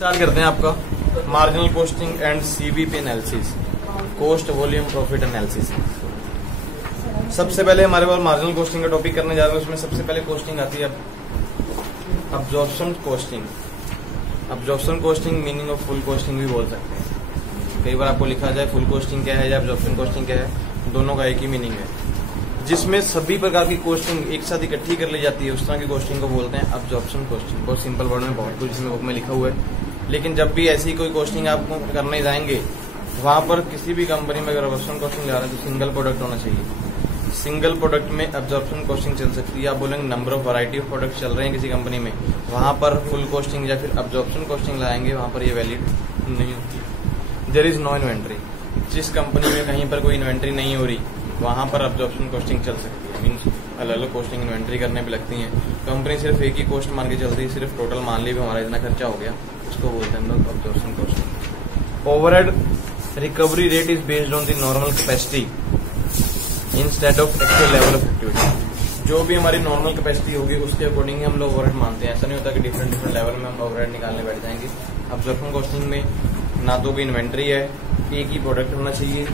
Start करते हैं आपका marginal costing and CVP analysis, cost volume profit analysis. सबसे पहले हमारे पास मार्जिनल कॉस्टिंग का टॉपिक करने जा रहे हैं। उसमें सबसे पहले कॉस्टिंग आती है absorption costing. Absorption costing meaning of full costing भी बोल सकते हैं। कई बार आपको लिखा जाए फुल कॉस्टिंग क्या है या अब्जॉर्प्शन कॉस्टिंग क्या है, दोनों का एक ही मीनिंग है, जिसमें सभी प्रकार की कॉस्टिंग एक साथ इकट्ठी कर ली जाती है। उस तरह की कॉस्टिंग को बोलते हैं अब्जॉर्प्शन कॉस्टिंग। बहुत सिंपल वर्ड में बहुत कुछ इसमें बुक में लिखा हुआ है, लेकिन जब भी ऐसी कोई कॉस्टिंग आप करने जाएंगे, वहां पर किसी भी कंपनी में अगर अब्जॉर्प्शन कॉस्टिंग जा रहा है तो सिंगल प्रोडक्ट होना चाहिए। सिंगल प्रोडक्ट में अब्जॉर्प्शन कॉस्टिंग चल सकती है। आप बोलेंगे number of variety of product चल रहे हैं किसी कंपनी में, वहां पर फुल कॉस्टिंग या फिर अब्जॉर्प्शन कॉस्टिंग लाएंगे, वहां पर ये वैलिड नहीं होती। There is no inventory. जिस कंपनी में कहीं पर कोई इन्वेंट्री नहीं हो रही, वहां पर अब्जॉर्प्शन कॉस्टिंग चल सकती है। मीन्स अलग अलग कॉस्टिंग इन्वेंट्री करने पे लगती है। कंपनी सिर्फ एक ही कॉस्ट मान के चलती है, सिर्फ टोटल मान ली भी हमारा इतना खर्चा हो गया, उसको बोलते हैं हम लोग absorption costing. Overhead recovery rate is based on the normal capacity instead of actual level of activity. जो भी हमारी नॉर्मल कैपेसिटी होगी उसके अकॉर्डिंग हम लोग ओवरहेड मानते हैं। ऐसा नहीं होता कि डिफरेंट डिफरेंट लेवल में हम ओवरहेड निकालने बैठ जाएंगे। अब्जॉर्प्शन कॉस्टिंग में ना तो भी इन्वेंट्री है, एक ही प्रोडक्ट होना चाहिए,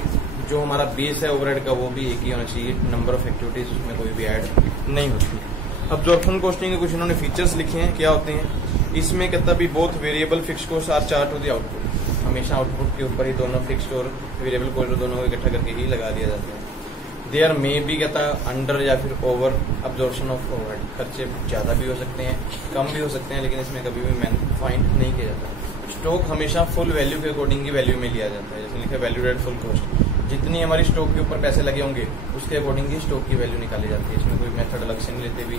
जो हमारा बेस है ओवरहेड का वो भी एक ही होना चाहिए, नंबर ऑफ एक्टिविटीज उसमें कोई भी ऐड नहीं होती। अब्जॉर्प्शन कॉस्टिंग के कुछ इन्होंने फीचर्स लिखे हैं, क्या होते हैं इसमें, कहता भी both variable fix cost are chart to the output. हमेशा आउटपुट के ऊपर ही दोनों फिक्स्ड और वेरिएबल कॉस्ट दोनों को इकट्ठा करके ही लगा दिया जाता है। देयर मे भी कहता अंडर या फिर ओवर अब्जॉर्प्शन ऑफ ओवरहेड। खर्चे ज्यादा भी हो सकते हैं, कम भी हो सकते हैं, लेकिन इसमें कभी भी फाइंड नहीं किया जाता। स्टॉक हमेशा फुल वैल्यू के अकॉर्डिंग ही वैल्यू में लिया जाता है। जैसे लिखा वैल्यू एट फुल कॉस्ट, जितनी हमारी स्टॉक के ऊपर पैसे लगे होंगे उसके अकॉर्डिंग ही स्टॉक की वैल्यू निकाली जाती है। इसमें कोई मेथड अलग से नहीं लेते, भी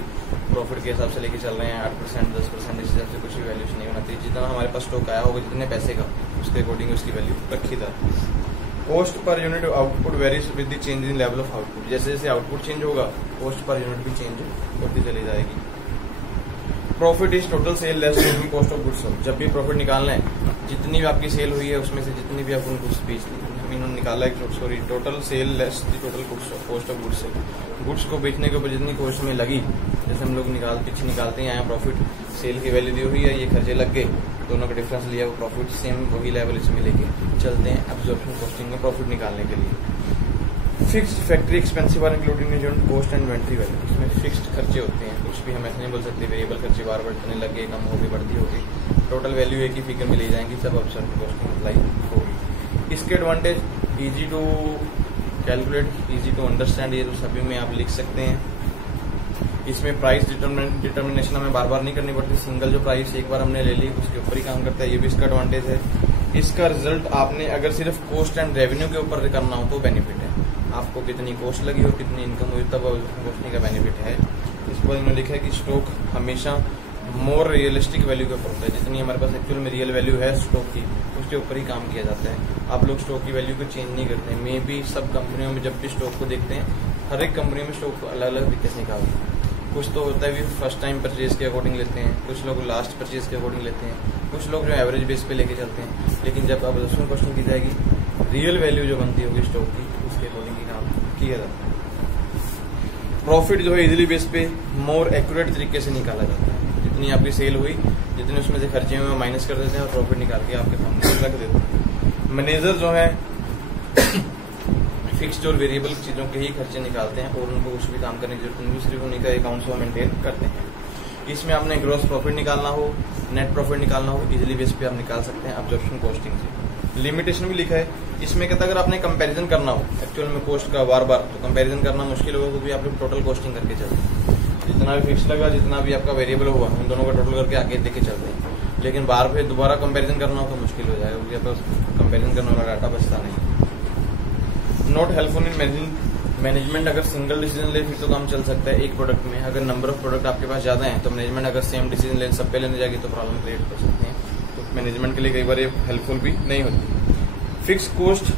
प्रॉफिट के हिसाब से लेके चल रहे हैं 8% 10%, इस हिसाब से कुछ भी वैल्यूशन नहीं बनाती। जितना हमारे पास स्टॉक आया होगा जितने पैसे का, उसके अकॉर्डिंग उसकी वैल्यू रखी जाती है। Cost per unit output varies with the change in level of output. जैसे जैसे आउटपुट चेंज होगा, कॉस्ट पर यूनिट भी चेंज होती चली जाएगी। Profit is total sale less total cost of goods sold. जब भी प्रॉफिट निकालना है, जितनी भी आपकी सेल हुई है उसमें से जितनी भी आप गुड्स बेच दी, इन्होंने निकाला है, sorry, total sale less the total cost of goods sale. Goods को बेचने के ऊपर जितनी कॉस्ट में लगी, जैसे हम लोग पीछे निकालते हैं, यहाँ प्रॉफिट सेल की वैल्यू दी हुई है, ये खर्चे लग गए, दोनों का डिफरेंस लिया, वो प्रॉफिट सेम वही लेवल इसमें लेके चलते हैं अब्जॉर्प्शन कॉस्टिंग में प्रॉफिट निकालने के लिए। Fixed factory expensive are including unit cost and inventory value. इसमें फिक्स्ड खर्चे होते हैं, कुछ भी हम ऐसे नहीं बोल सकते वेरिएबल खर्चे बार बार बढ़ने लगे, कम होगी, बढ़ती होगी, टोटल वैल्यू एक ही फिगर में ले जाएंगी, सब अब्जॉर्प्शन कॉस्टिंग अप्लाई होगी। इसके advantage easy to calculate, easy to understand, ये तो सभी में आप लिख सकते हैं। इसमें प्राइस डिटर्मिनेशन हमें बार बार नहीं करनी पड़ती, सिंगल जो प्राइस एक बार हमने ले ली उसके ऊपर ही काम करता है, ये भी इसका एडवांटेज है। इसका रिजल्ट आपने अगर सिर्फ कॉस्ट एंड रेवेन्यू के ऊपर करना हो तो बेनिफिट है, आपको कितनी कॉस्ट लगी और कितनी इनकम हुई तब कॉस्टिंग का बेनिफिट है। इस पर इन्होंने लिखा है कि स्टॉक हमेशा मोर रियलिस्टिक वैल्यू के ऊपर होता है। जितनी हमारे पास एक्चुअल में रियल वैल्यू है स्टॉक की, उसके ऊपर ही काम किया जाता है। आप लोग स्टॉक की वैल्यू को चेंज नहीं करते। मे बी सब कंपनियों में जब भी स्टॉक को देखते हैं, हर एक कंपनी में स्टॉक को अलग अलग तरीके से निकालते हैं। कुछ तो होता है भी फर्स्ट टाइम परचेज के अकॉर्डिंग लेते हैं, कुछ लोग लास्ट परचेज के अकॉर्डिंग लेते हैं, कुछ लोग जो एवरेज बेस पे लेके चलते हैं। लेकिन जब अब्जॉर्प्शन कॉस्टिंग की जाएगी, रियल वैल्यू जो बनती होगी स्टॉक की, उसके अकॉर्डिंग ही काम किया जाता है। प्रॉफिट जो है इजिली बेस पे मोर एक्यूरेट तरीके से निकाला जाता है। जितनी आपकी सेल हुई, जितने उसमें से खर्चे हुए माइनस कर देते हैं और प्रॉफिट निकाल के आपके सामने रख देते हैं। मैनेजर जो है फिक्स्ड और वेरिएबल चीजों के ही खर्चे निकालते हैं और उनको कुछ भी काम करने की जरूरत नहीं, सिर्फ उन्हीं का अकाउंट्स को मेंटेन करते हैं। इसमें आपने ग्रॉस प्रॉफिट निकालना हो, नेट प्रॉफिट निकालना हो, इजिली बेस पे आप निकाल सकते हैं अब्जॉर्प्शन कॉस्टिंग से। लिमिटेशन भी लिखा है इसमें, कहता अगर आपने कंपैरिजन करना हो एक्चुअल में कॉस्ट का बार बार, तो कंपैरिजन करना मुश्किल होगा, क्योंकि आप लोग टोटल कॉस्टिंग करके चलते हैं। जितना भी फिक्स लगा, जितना भी आपका वेरिएबल होगा, उन दोनों का टोटल करके आगे देके चलते हैं। लेकिन बार फिर दोबारा कंपैरिजन करना हो तो मुश्किल हो जाएगा, क्योंकि आपका कंपैरिजन करने वाला डाटा बचता नहीं। Not helpful in management. अगर सिंगल डिसीजन ले फिर तो काम चल सकता है एक प्रोडक्ट में। अगर नंबर ऑफ प्रोडक्ट आपके पास ज्यादा है तो मैनेजमेंट अगर सेम डिसीजन ले सब पे लेने जाएगी तो प्रॉब्लम क्रिएट कर सकते हैं। तो मैनेजमेंट के लिए कई बार ये हेल्पफुल भी नहीं होती। फिक्स कॉस्ट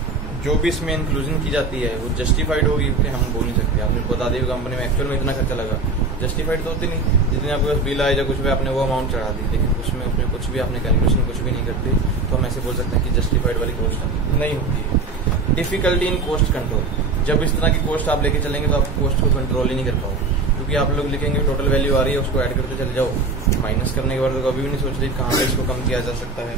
जो भी इसमें इंक्लूजन की जाती है वो जस्टिफाइड होगी, क्योंकि हम बोल नहीं सकते। आपने बता दी कंपनी में एक्चुअल में इतना खर्चा लगा, जस्टिफाइड तो होती नहीं। जितने आपके पास बिल आए या कुछ भी आपने वो अमाउंट चढ़ा दी, लेकिन उसमें कुछ भी आपने कैलकुलेशन कुछ भी नहीं करते, तो हम ऐसे बोल सकते हैं कि जस्टिफाइड वाली कॉस्ट नहीं होती है। Difficulty in cost control. जब इस तरह की कॉस्ट आप लेके चलेंगे तो आप कॉस्ट को कंट्रोल ही नहीं कर पाओगे, क्योंकि आप लोग लिखेंगे टोटल वैल्यू आ रही है, उसको ऐड करते चले जाओ, माइनस करने के बाद तो कभी भी नहीं सोच रही कहाँ पे इसको कम किया जा सकता है।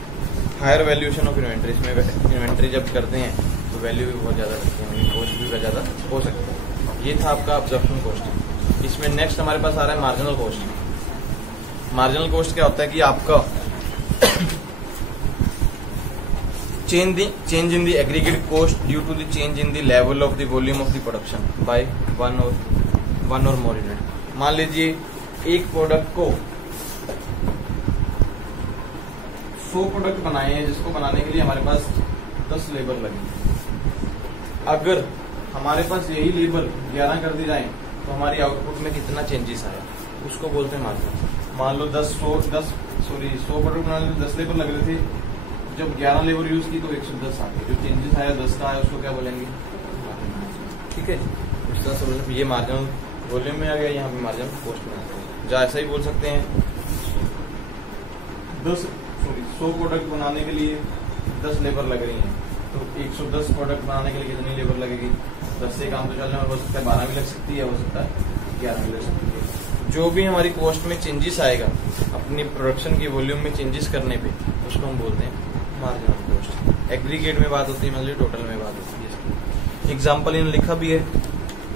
हायर वैल्यूएशन ऑफ इन्वेंट्री, इसमें इन्वेंट्री जब करते हैं तो वैल्यू भी बहुत ज़्यादा लगती है, कॉस्ट भी बहुत ज़्यादा हो सकता है। ये था आपका अब्जॉर्प्शन कॉस्ट। इसमें नेक्स्ट हमारे पास आ रहा है मार्जिनल कॉस्ट। मार्जिनल कॉस्ट क्या होता है कि आपका change in the aggregate cost due to the change in the level of the volume of the production by one or more unit। मान लीजिए एक प्रोडक्ट को 100 प्रोडक्ट बनाए हैं, जिसको बनाने के लिए हमारे पास 10 लेबर लगे। अगर हमारे पास यही लेबर 11 कर दी जाए तो हमारी आउटपुट में कितना चेंजेस आया, उसको बोलते हैं मार्जिन। मान लो 100 प्रोडक्ट बनाने में 10 लेबर लग रहे थे, जब 11 लेबर यूज की तो 110 आ गई, जो चेंजेस आया 10 का आया उसको क्या बोलेंगे, ठीक है। इस तरह से ये मार्जिनल वॉल्यूम में आ गया, यहाँ पे मार्जिनल कॉस्ट में आ गया। जो ऐसा ही बोल सकते हैं 100 प्रोडक्ट बनाने के लिए 10 लेबर लग रही हैं, तो 110 प्रोडक्ट बनाने के लिए कितनी लेबर लगेगी, 10 से काम तो चलने में हो सकता है 12 भी लग सकती है, हो सकता है 11 भी लग सकती है। जो भी हमारी कॉस्ट में चेंजेस आएगा अपनी प्रोडक्शन की वॉल्यूम में चेंजेस करने पे, उसको हम बोलते हैं मार्जिनल कॉस्ट। एग्रीगेट में बात होती है, मतलब टोटल में बात होती है। एग्जाम्पल इन्होंने लिखा भी है,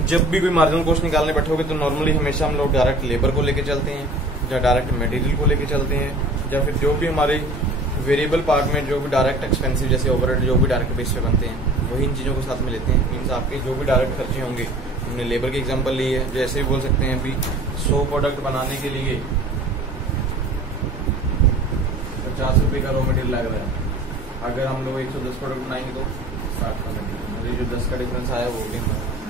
जब भी कोई मार्जिनल कॉस्ट निकालने बैठोगे तो नॉर्मली हमेशा हम लोग डायरेक्ट लेबर को लेके चलते हैं, या डायरेक्ट मटेरियल को लेके चलते हैं, या फिर जो भी हमारे वेरिएबल पार्ट में जो भी डायरेक्ट एक्सपेंसिव जैसे ओवरहेड जो भी डायरेक्ट बेस पे बनते हैं, वही इन चीजों को साथ में लेते हैं। मीन्स आपके जो भी डायरेक्ट खर्चे होंगे, हमने लेबर की एग्जाम्पल ली है, जैसे भी बोल सकते हैं अभी 100 प्रोडक्ट बनाने के लिए 50 रुपए का रॉ मटेरियल लग रहा है। अगर हम लोग 110 प्रोडक्ट बनाएंगे तो 60 का मटेरियल, मतलब जो 10 का डिफरेंस आया वो भी,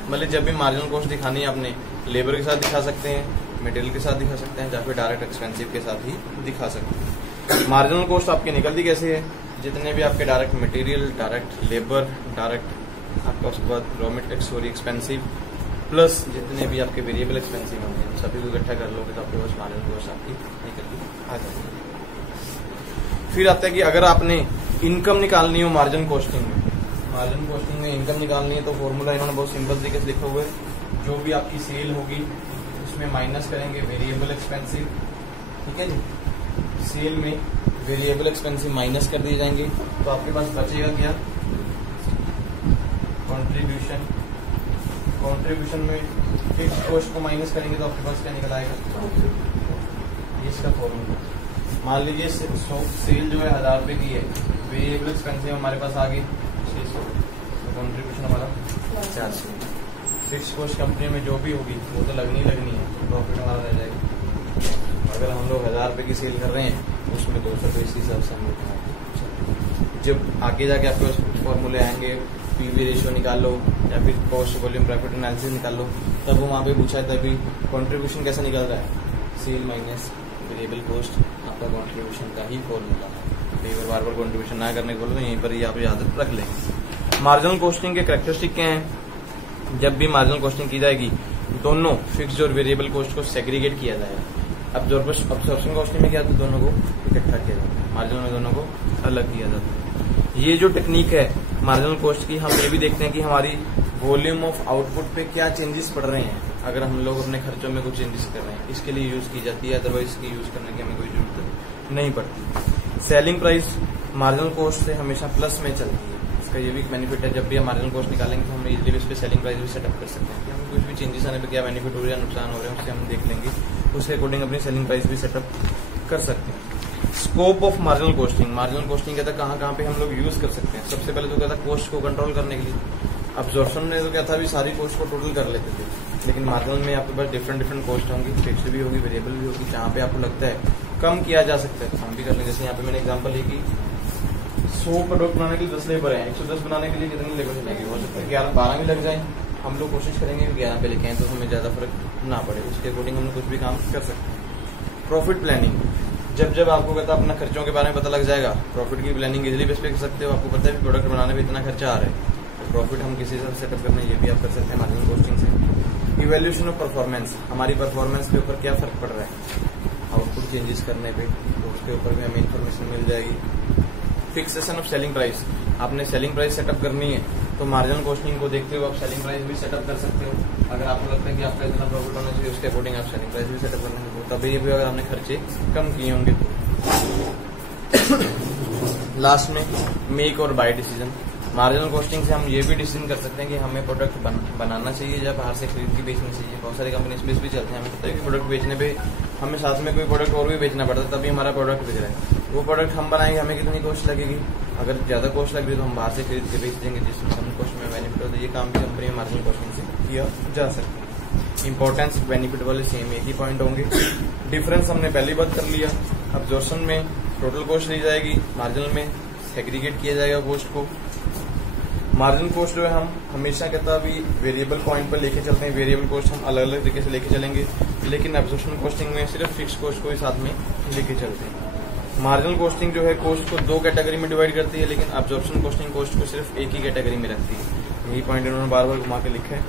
मतलब जब भी मार्जिनल कॉस्ट दिखानी है आपने लेबर के साथ दिखा सकते हैं, मटेरियल के साथ दिखा सकते हैं, या फिर डायरेक्ट एक्सपेंसिव के साथ ही दिखा सकते हैं। मार्जिनल कॉस्ट आपकी निकलती कैसे है, जितने भी आपके direct material, direct labour, direct आपका उसके बाद रॉ मटेरियल एक्सपेंसिव, प्लस जितने भी आपके वेरिएबल एक्सपेंसिव होंगे, सभी को इकट्ठा कर लोगे तो आपके पास मार्जिनल कॉस्ट आपकी निकल के आ जाएगी। फिर आता है कि अगर आपने इनकम निकालनी हो मार्जिन कॉस्टिंग में इनकम निकालनी है तो फॉर्मूला इन्होंने बहुत सिंपल तरीके से लिखा हुआ है। जो भी आपकी सेल होगी उसमें माइनस करेंगे वेरिएबल एक्सपेंसिव, ठीक है जी। सेल में वेरिएबल एक्सपेंसिव माइनस कर दिए जाएंगे तो आपके पास बचेगा क्या, कंट्रीब्यूशन में फिक्स कॉस्ट को माइनस करेंगे तो आपके पास क्या निकल आएगा, इसका फॉर्मूला। मान लीजिए सेल जो है 1000 रुपए की है, वेरिएबल एक्सपेंसिव हमारे पास आ गई 600, तो कंट्रीब्यूशन हमारा 400। फिक्स कॉस्ट कंपनी में जो भी होगी वो तो लगनी है, तो प्रॉफिट हमारा रह जाएगा। अगर हम लोग 1000 रुपए की सेल कर रहे हैं उसमें 200 रुपये इसी हिसाब से हम लोग, जब आगे जाके आपके पास फॉर्मूले आएंगे, पीवी रेशियो निकाल लो या फिर कॉस्ट वॉल्यूम प्रॉफिट एनालिसिस निकाल लो, तब वो वहाँ पे पूछा है तभी कंट्रीब्यूशन कैसे निकल रहा है, सेल माइनस वेरिएबल कॉस्ट आपका कंट्रीब्यूशन का ही फॉर्मूला है। कई बार बार कंट्रीब्यूशन ना करने को बोलो तो यहीं पर ही आप याद रख लेंगे। मार्जिनल कॉस्टिंग के कैरेक्टरिस्टिक क्या हैं, जब भी मार्जिनल कॉस्टिंग की जाएगी दोनों फिक्स्ड और वेरिएबल कॉस्ट को सेग्रीगेट किया जाएगा। अब्जॉर्प्शन कॉस्टिंग में क्या होता है, दोनों को इकट्ठा किया जाता है, मार्जिनल में दोनों को अलग किया जाता है। ये जो टेक्निक है मार्जिनल कॉस्ट की, हम ये भी देखते हैं कि हमारी वॉल्यूम ऑफ आउटपुट पे क्या चेंजेस पड़ रहे हैं, अगर हम लोग अपने खर्चों में कुछ चेंजेस कर रहे हैं, इसके लिए यूज की जाती है, अदरवाइज इसकी यूज करने की हमें कोई जरूरत नहीं पड़ती। सेलिंग प्राइस मार्जिनल कॉस्ट से हमेशा प्लस में चलती है, इसका ये भी बेनिफिट है, जब भी हम मार्जिनल कॉस्ट निकालेंगे तो हम इजीली इस पे सेलिंग प्राइस भी सेटअप कर सकते हैं कि हमें कुछ भी चेंजेस आने पे क्या बेनिफिट हो रहा है, नुकसान हो रहा है, उससे हम देख लेंगे, उसके अकॉर्डिंग अपनी सेलिंग प्राइस भी सेटअप कर सकते हैं। स्कोप ऑफ मार्जिनल कॉस्टिंग कहता है कहाँ पे हम लोग यूज कर सकते हैं। सबसे पहले तो कहता है कॉस्ट को कंट्रोल करने के लिए। अब्जॉर्प्शन में तो क्या था, अभी सारी कॉस्ट को टोटल कर लेते थे, लेकिन मार्जिनल में आपके पास डिफरेंट कॉस्ट होंगी, फिक्स्ड भी होगी, वेरिएबल भी होगी, जहाँ पे आपको लगता है कम किया जा सकता है तो हम भी कर लेंगे। जैसे यहाँ पे मैंने एग्जांपल ली कि 100 प्रोडक्ट बनाने के लिए 10 लेबर है, 110 बनाने के लिए कितनी लेबर चलेगी, हो सकता है 11-12 भी लग जाए, हम लोग कोशिश करेंगे 11 पे लिखें तो हमें ज्यादा फर्क ना पड़े, उसके अकॉर्डिंग हम कुछ भी काम कर सकते हैं। प्रॉफिट प्लानिंग, जब आपको कहता है अपना खर्चों के बारे में पता लग जाएगा, प्रॉफिट की प्लानिंग इजीली बेस पे कर सकते हो। आपको पता है प्रोडक्ट बनाने में इतना खर्चा आ रहा है, तो प्रॉफिट हम किसी से सेटअप करना है, ये भी आप कर सकते हैं मार्जिनल कॉस्टिंग से। इवैल्यूएशन ऑफ परफॉर्मेंस, हमारी परफॉर्मेंस के ऊपर क्या फर्क पड़ रहा है आउटपुट चेंजेस करने पे, तो उसके ऊपर भी हमें इन्फॉर्मेशन मिल जाएगी। फिक्सेशन ऑफ सेलिंग प्राइस, आपने सेलिंग प्राइस सेटअप करनी है तो मार्जिनल कॉस्टिंग को देखते हुए आप सेलिंग प्राइस भी सेटअप कर सकते हो। अगर आपको लगता है कि आपका इतना प्रॉफिट होना चाहिए उसके अकॉर्डिंग आप सेलिंग प्राइस भी सेटअप करने को, तभी भी अगर आपने खर्चे कम किए होंगे तो। लास्ट में मेक और बाय डिसीजन। मार्जिनल कॉस्टिंग से हम ये भी डिसीजन कर सकते हैं कि हमें प्रोडक्ट बनाना चाहिए या बाहर से खरीद के बेचना चाहिए। बहुत सारी कंपनी इसमें भी चलते हैं, हमें पता है कि प्रोडक्ट बेचने पे हमें साथ में कोई प्रोडक्ट और भी बेचना पड़ता है, तभी हमारा प्रोडक्ट बिक रहा है। वो प्रोडक्ट हम बनाएंगे, हमें कितनी कॉस्ट लगेगी, अगर ज्यादा कॉस्ट लग रही है तो हम बाहर से खरीद के बेच देंगे, जिसमें कम कॉस्ट में बेनिफिट होता है। ये काम भी कंपनी में मार्जिनल कॉस्टिंग से किया जा सकता है। इंपॉर्टेंस बेनिफिट वाले सेम एक ही पॉइंट होंगे। डिफरेंस हमने पहली बात कर लिया। अब्जॉर्प्शन में टोटल कॉस्ट ली जाएगी, मार्जिनल में सेग्रीगेट किया जाएगा कॉस्ट को। मार्जिन कॉस्ट जो है हम हमेशा कहता अभी वेरिएबल पॉइंट पर लेके चलते हैं, वेरिएबल कॉस्ट हम अलग अलग तरीके से लेके चलेंगे, लेकिन एब्जॉर्प्शन कॉस्टिंग में सिर्फ फिक्स कॉस्ट को ही साथ में लेके चलते हैं। मार्जिनल कॉस्टिंग जो है कॉस्ट को दो कैटेगरी में डिवाइड करती है, लेकिन एब्जॉर्प्शन कॉस्टिंग कॉस्ट को सिर्फ एक ही कैटेगरी में रखती है। यही पॉइंट इन्होंने बार बार घुमा के लिखा है।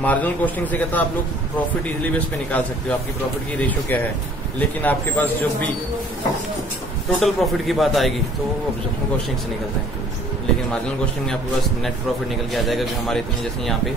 मार्जिनल कॉस्टिंग से कहता आप लोग प्रॉफिट इजिली बेस पे निकाल सकते हो, आपकी प्रॉफिट की रेशियो क्या है, लेकिन आपके पास जब भी टोटल प्रॉफिट की बात आएगी तो वो एब्जॉर्प्शन कॉस्टिंग से निकलता है। लेकिन मार्जिनल कॉस्टिंग में आपके पास नेट प्रॉफिट निकल के आ जाएगा कि हमारे इतने, जैसे यहाँ पे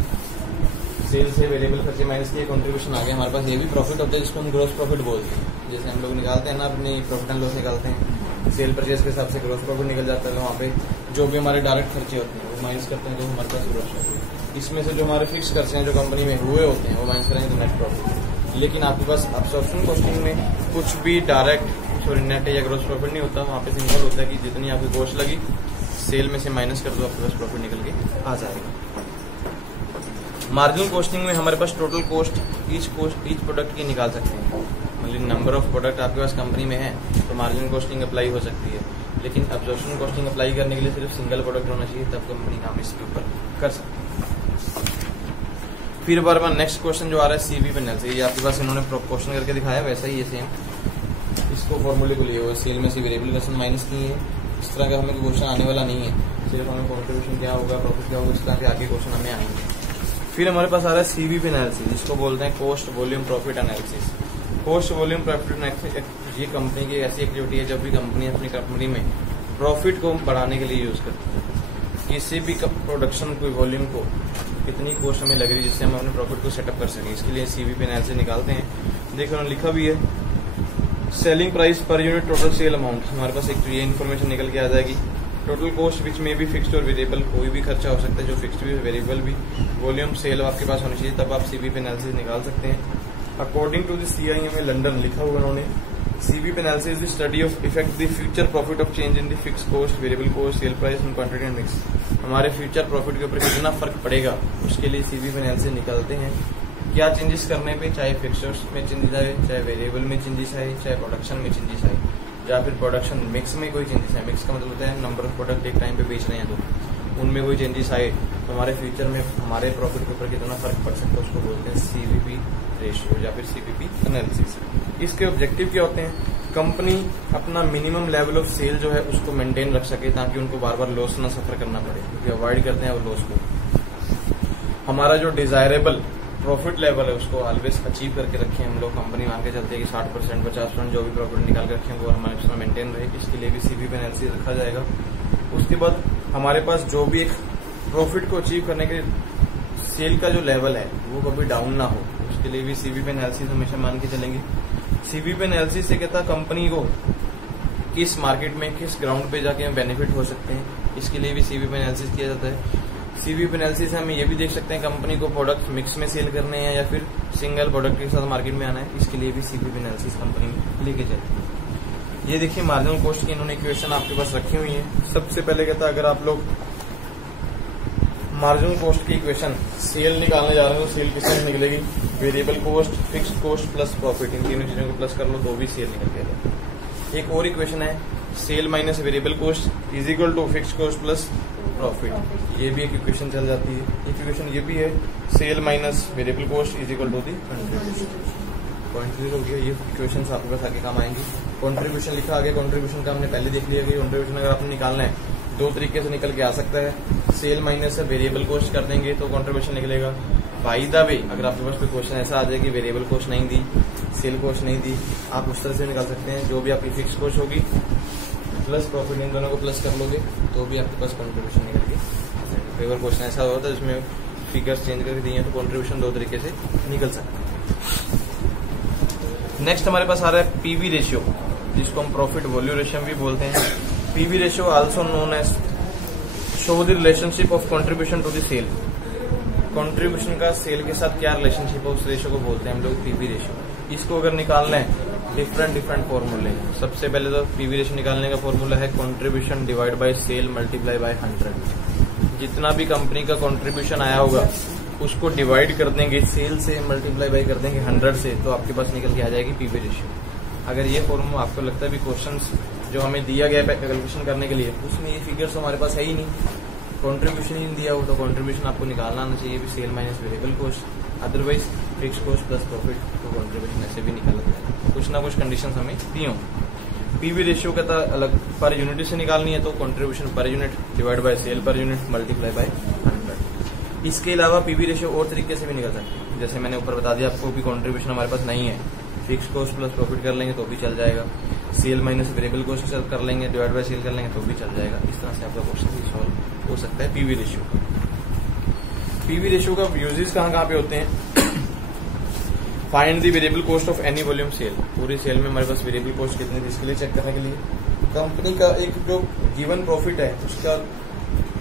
सेल से वेरिएबल खर्चे माइनस किए कंट्रीब्यूशन आ गया, हमारे पास ये भी प्रॉफिट होता है जिसको हम ग्रोस प्रॉफिट बोलते हैं। जैसे हम लोग निकालते हैं ना अपने प्रॉफिट एंड लॉस निकालते हैं, सेल परचेज के हिसाब से ग्रोस प्रॉफिट निकल जाता है, वहाँ पे जो भी हमारे डायरेक्ट खर्चे होते हैं वो माइनस करते हैं तो हमारे पास ग्रोस प्रॉफिट। इसमें से जो हमारे फिक्स खर्चे हैं जो कंपनी में हुए होते हैं वो माइनस करेंगे तो नेट प्रॉफिट। लेकिन आपके पास एब्जॉर्प्शन कॉस्टिंग में कुछ भी डायरेक्ट नेट या ग्रोस प्रॉफिट नहीं होता, वहाँ पे सिंपल होता है कि जितनी आपकी कॉस्ट लगी सेल में से माइनस कर दो, आपके पास प्रॉफिट निकल के आ जाएगा। मार्जिनल कॉस्टिंग में हमारे पास टोटल कॉस्ट ईच प्रोडक्ट की निकाल सकते हैं। मतलब नंबर ऑफ प्रोडक्ट आपके पास कंपनी में है तो मार्जिनल कॉस्टिंग अप्लाई हो सकती है, लेकिन एब्जॉर्प्शन कॉस्टिंग अप्लाई करने के लिए सिर्फ सिंगल प्रोडक्ट होना चाहिए, तब कंपनी काम इसके ऊपर कर सकती है। फिर बार बार नेक्स्ट क्वेश्चन जो आ रहा है सीवी पैनल से, ये आपके पास इन्होंने क्वेश्चन करके दिखाया वैसा ही है सेम, इसको फॉर्मूले को लिए हुए सेल में से वेरिएबल कॉस्ट माइनस किए हैं। इस तरह का हमें क्वेश्चन आने वाला नहीं है, सिर्फ हमें कॉन्ट्रीब्यूशन क्या होगा, प्रॉफिट क्या होगा, इस तरह के आगे क्वेश्चन हमें आएंगे। फिर हमारे पास आ रहा है सीवीपी एनालिसिस, जिसको बोलते हैं cost volume profit analysis. Cost volume profit analysis ये कंपनी की ऐसी एक्टिविटी है जब भी कंपनी अपनी कंपनी में प्रॉफिट को बढ़ाने के लिए यूज करती है। किसी भी प्रोडक्शन कोई वॉल्यूम को कितनी कॉस्ट हमें लग रही है जिससे हम अपने प्रॉफिट को सेटअप कर सकें, इसके लिए सीवीपी एनालिसिस निकालते हैं। देखो उन्होंने लिखा भी है selling price per unit total sale amount, हमारे पास एक ये इन्फॉर्मेशन निकल के आ जाएगी। टोटल कॉस्ट विच में भी फिक्स्ड और वेरिएबल, कोई भी खर्चा हो सकता है जो फिक्स्ड भी वेरिएबल भी। वॉल्यूम सेल आपके पास होनी चाहिए, तब आप सीवीपी एनालिसिस निकाल सकते हैं। According to the CIMA London लिखा हुआ उन्होंने, CVP analysis is the study of effect the future profit of change in the fix cost, variable cost, sale price and quantity and mix. हमारे future profit के ऊपर कितना फर्क पड़ेगा उसके लिए सीवीपी एनालिसिस निकालते हैं। क्या चेंजेस करने पे, चाहे फिक्सर्स में चेंजेस आए, चाहे वेरिएबल में चेंजेस आए, चाहे प्रोडक्शन में चेंजेस आए, या फिर प्रोडक्शन मिक्स में कोई चेंजेस आए। मिक्स का मतलब होता है नंबर ऑफ प्रोडक्ट एक टाइम पे बेच रहे हैं तो उनमें कोई चेंजेस आए तो हमारे फ्यूचर में हमारे प्रॉफिट के ऊपर कितना फर्क पड़ सकता है, उसको बोलते हैं सीवीपी रेशियो या फिर सीवीपी एनालिसिस। इसके ऑब्जेक्टिव क्या होते हैं, कंपनी अपना मिनिमम लेवल ऑफ सेल जो है उसको मेंटेन रख सके ताकि उनको बार बार लॉस ना सफर करना पड़े, क्योंकि अवॉइड करते हैं वो लॉस को। हमारा जो डिजायरेबल प्रॉफिट लेवल है उसको ऑलवेज अचीव करके रखें हम लोग। कंपनी मान के चलते हैं कि 60% 50% जो भी प्रॉफिट निकाल के रखें वो हमारे पास मेंटेन रहे, इसके लिए भी सीवीपी एनालिसिस रखा जाएगा। उसके बाद हमारे पास जो भी एक प्रॉफिट को अचीव करने के लिए सेल का जो लेवल है वो कभी डाउन ना हो, उसके लिए भी सीवीपी एनालिसिस हमेशा मान के चलेंगे। सीवीपी एनालिसिस से कहता कंपनी को किस मार्केट में किस ग्राउंड पे जाके बेनिफिट हो सकते हैं, इसके लिए भी सीवीपी एनालिसिस किया जाता है। सीवीपी एनालिसिस से हम ये भी देख सकते हैं कंपनी को प्रोडक्ट मिक्स में सेल करने हैं या फिर सिंगल प्रोडक्ट के साथ मार्केट में आना है, इसके लिए भी सीवीपी एनालिसिस कंपनी लेके चलती है। ये देखिए मार्जिनल कॉस्ट की इन्होंने इक्वेशन आपके पास रखी हुई है। सबसे पहले कहता है अगर आप लोग मार्जिनल कॉस्ट की इक्वेशन सेल निकालने जा रहे हो तो सेल किस तरह निकलेगी, variable cost, fixed cost plus profit, इन तीनों चीजों को प्लस कर लो तो भी सेल निकल के आएगा। एक और इक्वेशन है sale minus variable cost is equal to fixed cost plus profit, ये भी एक इक्वेशन चल जाती है। एक इक्वेशन ये भी है sale minus variable cost is equal to the contribution हो गया। ये इक्वेशन आपके पास आगे काम आएंगी। कंट्रीब्यूशन लिखा आगे, कंट्रीब्यूशन का हमने पहले देख लिया कि कंट्रीब्यूशन अगर आपने निकालना है दो तरीके से निकल के आ सकता है। सेल माइनस वेरिएबल कॉस्ट कर देंगे तो कंट्रीब्यूशन निकलेगा। बाय द वे अगर आपके पास कोई क्वेश्चन ऐसा आ जाए कि वेरिएबल कॉस्ट नहीं दी, सेल कॉस्ट नहीं दी, आप उस तरह से निकाल सकते हैं। जो भी आपकी फिक्स कॉस्ट होगी प्लस प्रॉफिट, इन दोनों को प्लस कर लोगे तो भी आपके पास कंट्रीब्यूशन निकल के है। कई बार क्वेश्चन ऐसा होता है जिसमें फिगर्स चेंज करके दिए हैं तो कंट्रीब्यूशन दो तरीके से निकल सकता है। नेक्स्ट हमारे पास आ रहा है पीवी रेशियो, जिसको हम प्रॉफिट वैल्यू रेशियो भी बोलते हैं। PV ratio also known as show the relationship of contribution to the sale. Contribution का सेल के साथ क्या रिलेशनशिप है उस रेशियो को बोलते हैं हम लोग पीवी रेशियो। इसको अगर निकालना है डिफरेंट फॉर्मूले। सबसे पहले तो पीवी रेशियो निकालने का फॉर्मूला है contribution divide by sale multiply by 100। जितना भी कंपनी का कंट्रीब्यूशन आया होगा उसको डिवाइड कर देंगे सेल से, मल्टीप्लाई बाय कर देंगे 100 से, तो आपके पास निकल के आ जाएगी पीवी रेशियो। अगर ये फॉर्मूला आपको लगता है भी क्वेश्चंस जो हमें दिया गया है कैलकुलेशन करने के लिए उसमें ये फिगर्स हमारे पास है ही नहीं, कंट्रीब्यूशन ही नहीं दिया हो, तो कंट्रीब्यूशन आपको निकालना आना चाहिए भी sale minus variable cost, otherwise fix cost plus profit, तो कंट्रीब्यूशन ऐसे भी निकाला जाए। कुछ ना कुछ कंडीशंस हमें दी हों। पीवी रेशियो का अलग पर यूनिट से निकालनी है तो contribution per unit divide by sale per unit multiply by 100। इसके अलावा पीवी रेशियो और तरीके से भी निकल सकते हैं, जैसे मैंने ऊपर बता दिया आपको भी कंट्रीब्यूशन हमारे पास नहीं है, फिक्स कॉस्ट प्लस प्रॉफिट कर लेंगे तो भी चल जाएगा, सेल माइनस वेरिएबल कॉस्ट कर लेंगे, डिवाइड बाय सेल कर लेंगे तो भी चल जाएगा। इस तरह से आपका क्वेश्चन भी सॉल्व हो सकता है पीवी रेशियो का। पीवी रेशियो का यूजेस कहाँ पे होते हैं? Find the variable cost of any volume sale. पूरी सेल में हमारे पास वेरिएबल कॉस्ट कितनी है इसके लिए चेक करने के लिए। कंपनी का एक जो गिवन प्रॉफिट है उसका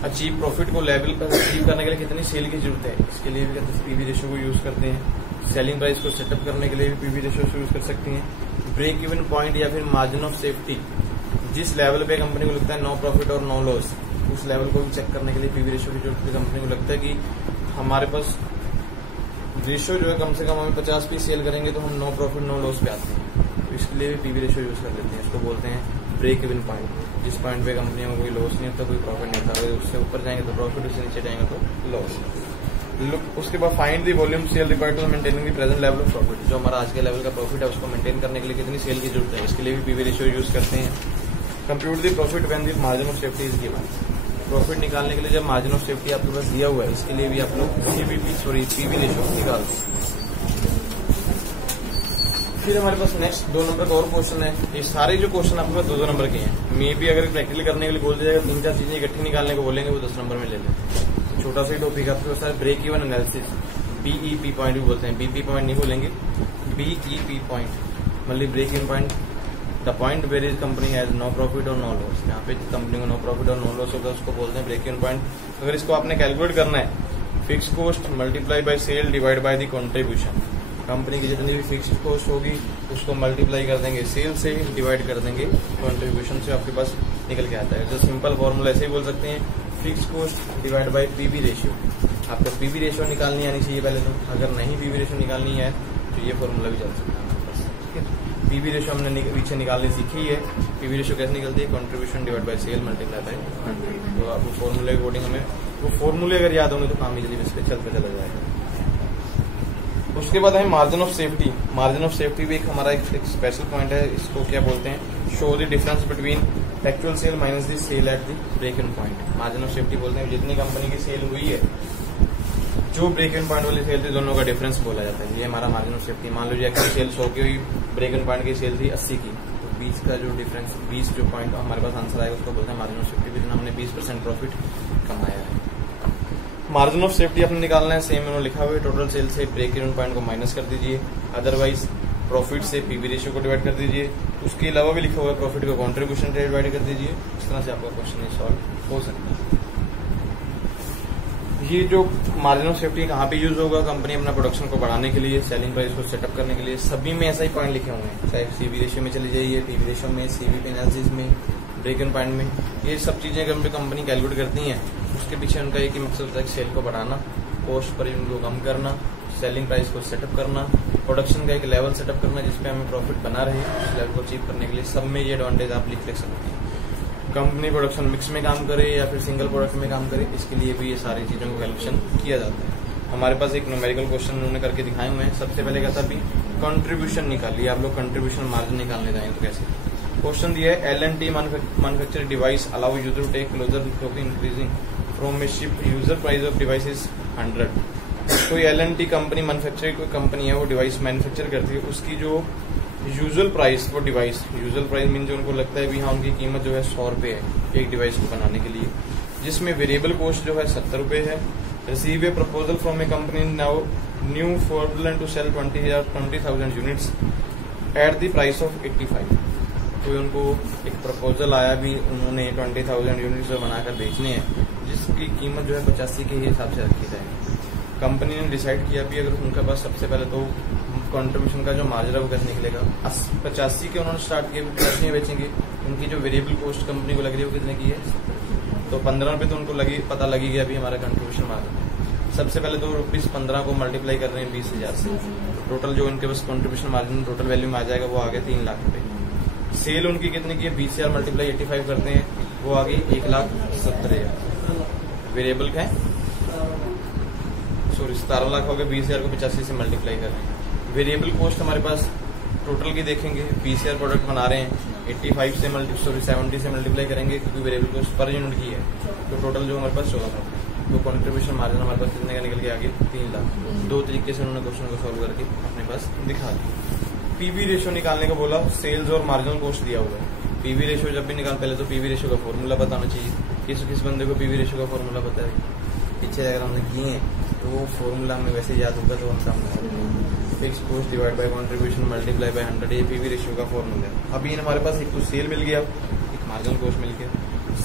अचीव प्रॉफिट को लेवल पर अचीव करने के लिए कितनी सेल की जरूरत है, इसके लिए भी पीवी रेशियो को यूज करते हैं। सेलिंग प्राइस को सेटअप करने के लिए भी पीवी रेशियो यूज कर सकते हैं। ब्रेक इवन पॉइंट या फिर मार्जिन ऑफ सेफ्टी, जिस लेवल पे कंपनी को लगता है नो प्रॉफिट और नो लॉस, उस लेवल को भी चेक करने के लिए पीवी रेशियो की जरूरत है। कंपनी को लगता है कि हमारे पास रेशियो जो है कम से कम हमें 50 पीस सेल करेंगे तो हम नो प्रॉफिट नो लॉस पे आते हैं, तो इसके लिए भी पीवी रेशियो यूज कर लेते हैं। इसको बोलते हैं ब्रेक इवन पॉइंट, जिस पॉइंट पे कंपनी में कोई लॉस नहीं होता, कोई प्रॉफिट नहीं होता, अगर उससे ऊपर जाएंगे तो प्रॉफिट, उससे नीचे जाएंगे तो लॉस। उसके बाद find the volume sale required to maintaining the present level of profit, जो हमारा आज के लेवल का प्रॉफिट है उसको मेंटेन करने के लिए कितनी सेल की जरूरत है, इसके लिए भी पीवी रेशियो यूज करते हैं। Compute the profit when the margin of safety is given, profit निकालने के लिए जब मार्जिन ऑफ सेफ्टी आपके पास दिया हुआ है इसके लिए भी आप लोग पीवी रेशियो निकालते हैं। फिर हमारे पास नेक्स्ट 2 नंबर का और क्वेश्चन है। ये सारे जो क्वेश्चन आपके पास 2-2 नंबर के हैं। मे भी अगर प्रैक्टिकल करने के लिए बोल दिया जाएगा 3-4 चीजें इकट्ठी निकालने को बोलेंगे वो 10 नंबर में ले लें। छोटा सा ही टॉपिक आपके पास है break even analysis, BEP point भी बोलते हैं, बीपी पॉइंट नहीं बोलेंगे, बीईपी पॉइंट मतलब break even point, the point where is company has no profit और नो लॉस। यहाँ पे कंपनी को नो प्रॉफिट और नो लॉस होगा उसको बोलते हैं ब्रेक इवन पॉइंट। अगर इसको आपने कैलकुलेट करना है fix cost multiply by sale divide by the contribution, company की जितनी भी फिक्स्ड कॉस्ट होगी उसको मल्टीप्लाई कर देंगे सेल से, डिवाइड कर देंगे कंट्रीब्यूशन से, आपके पास निकल के आता है। जो सिंपल फॉर्मूला ऐसे ही बोल सकते हैं fix cost divide by PV ratio. आपको पीवी रेशियो निकालनी आनी चाहिए पहले तो, अगर नहीं पीवी रेशियो निकालनी है तो ये फॉर्मूला भी चल सकता है हमारे पास। पीवी रेशियो हमने पीछे निकालनी सीखी है। पीवी रेशियो कैसे निकलती है? Contribution divide by sale multiply by 100। तो आपको फॉर्मूले अकॉर्डिंग हमें वो फॉर्मूले अगर याद होंगे तो काम इजीली इस पे चलता चला जाएगा। उसके बाद है margin of safety. Margin of safety भी एक हमारा एक स्पेशल पॉइंट है। इसको क्या बोलते हैं? Show the difference between actual sale minus the sale at the break even point. Margin of safety बोलते हैं जितनी कंपनी की सेल हुई है, जो ब्रेक इवन पॉइंट वाली सेल थी, दोनों का डिफरेंस बोला जाता है। ये हमारा मार्जिन ऑफ सेफ्टी। मान लीजिए एक्चुअल सेल 100 की हुई, ब्रेक इवन पॉइंट की सेल थी 80 की, तो 20 का जो डिफरेंस, 20 जो पॉइंट हमारे पास आंसर आएगा उसको बोलते हैं मार्जिन ऑफ सेफ्टी। जितना हमने 20% प्रॉफिट कमाया है। मार्जिन ऑफ सेफ्टी आपने निकालना है, सेम उन्होंने लिखा हुआ है, टोटल सेल से ब्रेक इवन पॉइंट को माइनस कर दीजिए, अदरवाइज प्रॉफिट से पीवी रेशियो को डिवाइड कर दीजिए। उसके अलावा भी लिखा हुआ है प्रॉफिट को कंट्रीब्यूशन से डिवाइड कर दीजिए। इस तरह से आपका क्वेश्चन सॉल्व हो सकता है। ये जो मार्जिन ऑफ सेफ्टी कहाँ पे यूज होगा? कंपनी अपना प्रोडक्शन को बढ़ाने के लिए, सेलिंग प्राइस को सेटअप करने के लिए, सभी में ऐसा ही पॉइंट लिखे हुए हैं। चाहे सीवी रेशियो में चली जाइए, पीवी रेशियो में, सीवीपी एनालिसिस में, ब्रेक इवन पॉइंट में, ये सब चीजें अगर कंपनी कैलकुलेट करती हैं उसके पीछे उनका एक ही मकसद होता है सेल को बढ़ाना, कॉस्ट पर इनको कम करना, सेलिंग प्राइस को सेटअप करना, प्रोडक्शन का एक लेवल सेटअप करना जिसपे हमें प्रॉफिट बना रहे। उस लेवल को अचीव करने के लिए सब में ये एडवांटेज आप लिख सकते हैं। कंपनी प्रोडक्शन मिक्स में काम करे या फिर सिंगल प्रोडक्ट में काम करे, इसके लिए भी ये सारी चीजों को कैलकुलेशन किया जाता है। हमारे पास एक न्यूमेरिकल क्वेश्चन उन्होंने करके दिखाए हुए हैं। सबसे पहले कहता भी कंट्रीब्यूशन निकालिए। आप लोग कंट्रीब्यूशन मार्जिन निकालने जाएंगे तो कैसे? क्वेश्चन दिया है L&T manufacturing device allow user to take closer increasing from a ship user price of device is 100। कोई L&T कंपनी मैन्युफैक्चरिंग कोई कंपनी है, वो डिवाइस मैन्युफैक्चर करती है, उसकी जो usual price for device, usual price mean जो उनको लगता है भी हाँ उनकी कीमत जो है 100 रुपये है एक डिवाइस को बनाने के लिए, जिसमें वेरिएबल कॉस्ट जो है 70 रुपये है। Receive a proposal from a company now new फॉरलन to sell 20,000 units at the price of 85। तो उनको एक प्रपोजल आया भी, उन्होंने 20,000 यूनिट्स जो बनाकर बेचने हैं जिसकी कीमत जो है 85 के हिसाब से रखी जाएगी। कंपनी ने डिसाइड किया भी अगर उनके पास सबसे पहले तो कंट्रीब्यूशन का जो मार्जिन है वो कैसे निकलेगा, 85 के उन्होंने स्टार्ट किया, 85 में बेचेंगे। उनकी जो वेरिएबल कॉस्ट कंपनी को लग रही है वो कितने की है, तो 15 रुपये तो उनको पता लगी गया भी हमारा कंट्रीब्यूशन मार्जिन। सबसे पहले तो ₹15 को मल्टीप्लाई कर रहे हैं 20,000 से, तो टोटल जो उनके पास कंट्रीब्यूशन मार्जिन टोटल वैल्यू में आ जाएगा वो आ गया 3 लाख रुपए। सेल उनकी कितने की है, 20,000 मल्टीप्लाई 85 करते हैं वो आ गई 1,70,000। वेरिएबल का है 17 लाख हो गए, 20,000 को 85 से मल्टीप्लाई कर रहे हैं। वेरिएबल कॉस्ट हमारे पास टोटल की देखेंगे, 20,000 प्रोडक्ट बना रहे हैं, 85 से 70 से मल्टीप्लाई करेंगे क्योंकि वेरिएबल कॉस्ट पर यूनिट की है, तो टोटल जो हमारे पास 14 लाख। तो कंट्रीब्यूशन मार्जिन हमारे पास कितने का निकल के आगे 3 लाख। 2 तरीके से उन्होंने क्वेश्चन को सॉल्व करके अपने पास दिखा दिया। पीवी रेशियो निकालने का बोला, सेल्स और मार्जिनल कॉस्ट दिया हुआ है। पीवी रेशियो जब भी निकाल पहले तो पीवी रेशियो का फॉर्मूला बताना चाहिए। किस बंदे को पीवी रेशियो का फॉर्मूला पता है, पीछे अगर हमने किए हैं तो वो फॉर्मूला हमें वैसे याद होगा तो हम सामने fix cost divide by contribution multiply by 100, ये पीवी रेशियो का फॉर्मूला है। अभी हमारे पास एक तो सेल मिल गया, एक मार्जिनल कॉस्ट मिल गया।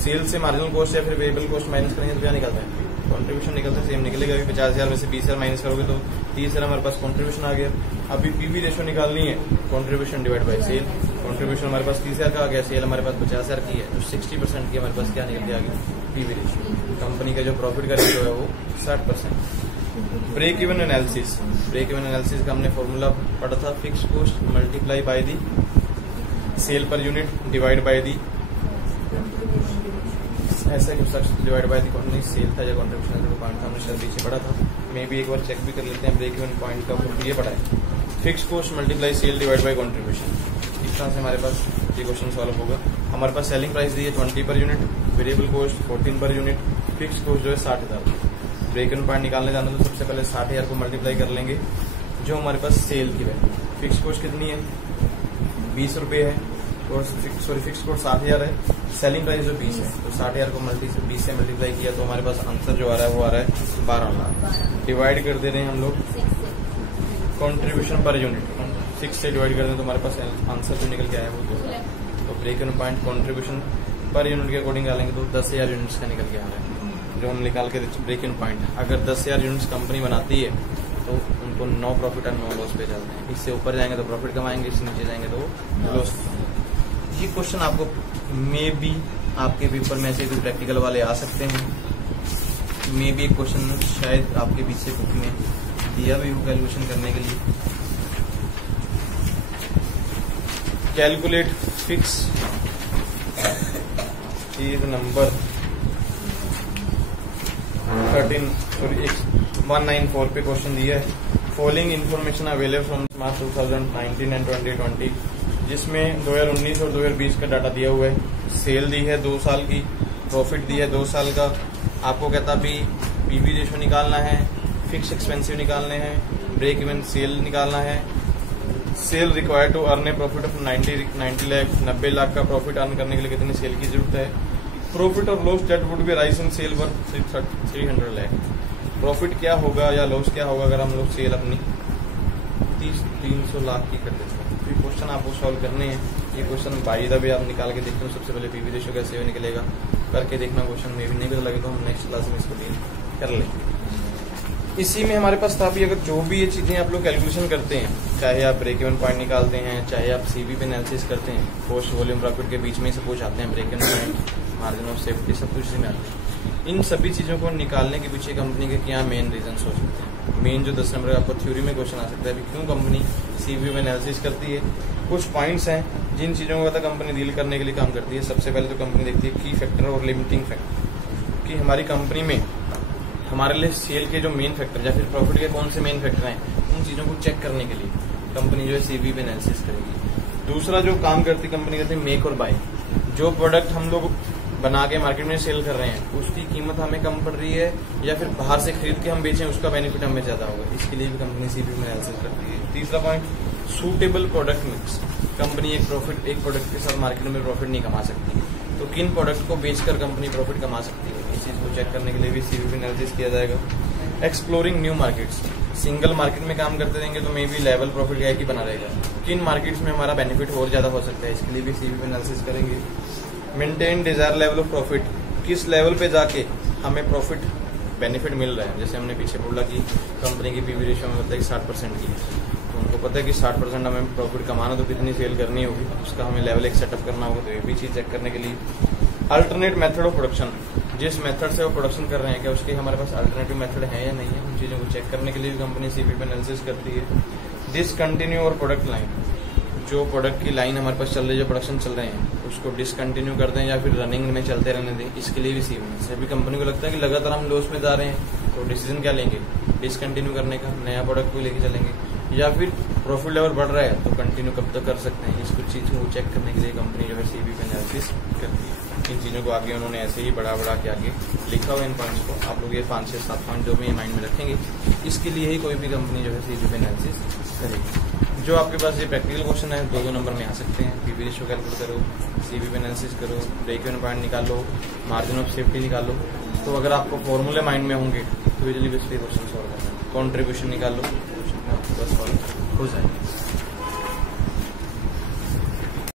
सेल से मार्जिनल कॉस्ट या फिर वेरिएबल कॉस्ट माइनस करेंगे तो क्या निकलता है, कंट्रीब्यूशन निकलता है, सेम निकलेगा। 50,000 में से 20,000 माइनस करोगे तो 30,000 हमारे पास कंट्रीब्यूशन आ गया। अभी पीवी रेशियो निकालनी है, contribution divide by sale. Contribution हमारे पास 30,000 का आ गया, सेल हमारे पास 50,000 की है, तो 60% की हमारे पास क्या निकल के आ गया, पीवी रेशियो। कंपनी का जो प्रॉफिट का रेशियो है वो 60%। Break even analysis, break even analysis का हमने फॉर्मूला पढ़ा था, fix cost multiply by the sale per unit divide by the ऐसा कुछ डिवाइड बाय दी कौन सेल था या कंट्रीब्यूशन का पॉइंट था, हमने शायद पीछे पढ़ा था। मे भी एक बार चेक भी कर लेते हैं। ब्रेक इवन पॉइंट का ये पढ़ा है, fix cost multiply sale divide by contribution. इस तरह से हमारे पास ये क्वेश्चन सॉल्व होगा। हमारे पास सेलिंग प्राइस दी है 20 per unit, variable cost 14 per unit, fix cost जो है 60,000। ब्रेक इवन पॉइंट निकालने जाना तो सबसे पहले 60,000 को मल्टीप्लाई कर लेंगे जो हमारे पास सेल की वैल्यू। फिक्स कॉस्ट कितनी है, 20 रुपये है, और फिक्स कॉस्ट 60,000 है, सेलिंग प्राइस जो 20 है, तो 60,000 को 20 से मल्टीप्लाई किया तो हमारे पास आंसर जो आ रहा है वो आ रहा है 12 लाख। डिवाइड कर दे रहे हैं हम लोग कंट्रीब्यूशन पर यूनिट, 6 से डिवाइड कर दें तो हमारे पास आंसर जो निकल के आया वो 2 लाख। तो break even point contribution per unit के अकॉर्डिंग डालेंगे तो 10,000 यूनिट्स का निकल के आ रहा है जो हम निकाल के ब्रेक इवन पॉइंट। अगर 10,000 यूनिट्स कंपनी बनाती है तो उनको नो प्रॉफिट और नो लॉस पे चलते हैं। इससे ऊपर जाएंगे तो प्रॉफिट कमाएंगे, इससे नीचे जाएंगे तो लॉस। ये क्वेश्चन आपको मे बी आपके पेपर में ऐसे भी प्रैक्टिकल वाले आ सकते हैं, मे बी एक क्वेश्चन शायद आपके पीछे बुक में दिया भी हो कैलकुलेशन करने के लिए। कैलकुलेट फिक्स इज नंबर 194 पे क्वेश्चन दिया है। Following information available from March 2019 and 2020, जिसमें 2019 और 2020 का डाटा दिया हुआ है। सेल दी है 2 साल की, प्रॉफिट दी है 2 साल का। आपको कहता भी पीवी रेशियो निकालना है, फिक्स एक्सपेंसिव निकालने हैं, ब्रेक इवन सेल निकालना है। Sale required to earn a profit of 90 lakh, 90 lakh का प्रॉफिट अर्न करने के लिए कितनी सेल की जरूरत है। प्रॉफिट और loss that would be rise in sale worth 300 lakh. Profit क्या होगा या लॉस क्या होगा अगर हम लोग सेल अपनी 300 लाख की कर देते हैं। तो ये क्वेश्चन आपको सॉल्व करने हैं। ये क्वेश्चन बाई द वे आप निकाल के देखते हो। सबसे पहले पीवी रेशियो कैसे निकलेगा करके देखना। क्वेश्चन में भी नहीं पता लगे तो हम नेक्स्ट क्लास में इसको डील कर लेंगे। इसी में हमारे पास था भी अगर जो भी ये चीजें आप लोग कैलकुलेशन करते हैं, चाहे आप ब्रेक इवन पॉइंट निकालते हैं, चाहे आप सीवी पे एनालिसिस करते हैं, कॉस्ट वॉल्यूम प्रॉफिट के बीच में से पूछ आते हैं, break even point, margin of safety, सब कुछ इसी में आते हैं। इन सभी चीजों को निकालने के पीछे कंपनी के क्या मेन रीजन हो सकते हैं। मेन जो 10 नंबर आपको थ्योरी में क्वेश्चन आ सकता है क्यों कंपनी सीवी में एनालिसिस करती है। कुछ पॉइंट्स हैं जिन चीजों को कंपनी डील करने के लिए काम करती है। सबसे पहले तो कंपनी देखती है की फैक्टर और लिमिटिंग फैक्टर, कि हमारी कंपनी में हमारे लिए सेल के जो मेन फैक्टर या फिर प्रॉफिट के कौन से मेन फैक्टर हैं, उन चीजों को चेक करने के लिए कंपनी जो है सीवी पे एनालिसिस करेगी। दूसरा जो काम करती कंपनी कहती है मेक और बाय। जो प्रोडक्ट हम लोग बना के मार्केट में सेल कर रहे हैं उसकी कीमत हमें कम पड़ रही है या फिर बाहर से खरीद के हम बेचें उसका बेनिफिट हमें ज्यादा होगा, इसके लिए भी कंपनी सीवी में एनालिसिस करती है। तीसरा point suitable product mix. Company एक प्रोडक्ट के साथ मार्केट में प्रॉफिट नहीं कमा सकती, तो किन प्रोडक्ट को बेचकर कंपनी प्रॉफिट कमा सकती है, इस चीज को चेक करने के लिए भी सीवीपी एनालिसिस किया जाएगा। Exploring new markets, single market में काम करते रहेंगे तो मे बी लेवल प्रॉफिट का एक ही बना रहेगा, किन मार्केट्स में हमारा बेनिफिट और ज्यादा हो सकता है, इसके लिए भी सीवीपी एनालिसिस करेंगे। Maintain desire level of profit, किस लेवल पे जाके हमें प्रॉफिट बेनिफिट मिल रहा है। जैसे हमने पीछे बोला कि कंपनी की पीवी रेशियो में बताया कि 60% की, तो उनको पता है कि 60% हमें प्रॉफिट कमाना, तो कितनी सेल करनी होगी, उसका हमें लेवल एक सेटअप करना होगा, तो ये भी चीज चेक करने के लिए। अल्टरनेट मेथड ऑफ प्रोडक्शन, जिस मेथड से वो प्रोडक्शन कर रहे हैं क्या उसके हमारे पास अल्टरनेटिव मेथड है या नहीं है, उन चीजों को चेक करने के लिए भी कंपनी सीवीपी एनालिसिस करती है। डिसकंटिन्यू और प्रोडक्ट लाइन, जो प्रोडक्ट की लाइन हमारे पास चल रही है, जो प्रोडक्शन चल रहे हैं, उसको डिसकंटिन्यू कर दें या फिर रनिंग में चलते रहने दें, इसके लिए भी सीवीपी। अभी कंपनी को लगता है कि लगातार हम लॉस में जा रहे हैं, तो डिसीजन क्या लेंगे, डिसकंटिन्यू करने का, नया प्रोडक्ट को लेके चलेंगे, या फिर प्रॉफिट लेवल बढ़ रहा है तो कंटिन्यू कब तक कर सकते हैं। इस कुछ चीजों को चेक करने के लिए कंपनी जो है सीवीपी एनालिसिस करती है। इन चीजों को आगे उन्होंने ऐसे ही बढ़ा के आगे लिखा हुआ इन पॉइंट्स को, आप लोग ये 5 से 7 पॉइंट जो भी माइंड में रखेंगे, इसके लिए ही कोई भी कंपनी जो है सीवीपी एनालिसिस करेगी। जो आपके पास ये प्रैक्टिकल क्वेश्चन है 2-2 नंबर में आ सकते हैं। पीवी रेशियो कैलकुलेट करो, सीवीपी एनालिसिस करो, ब्रेक इवन पॉइंट निकालो, मार्जिन ऑफ सेफ्टी निकालो। तो अगर आपको फॉर्मूले माइंड में होंगे तो इजीली बेस पे क्वेश्चन सॉल्व करना है। कॉन्ट्रीब्यूशन निकाल लो, बस सॉल्व हो जाएगा।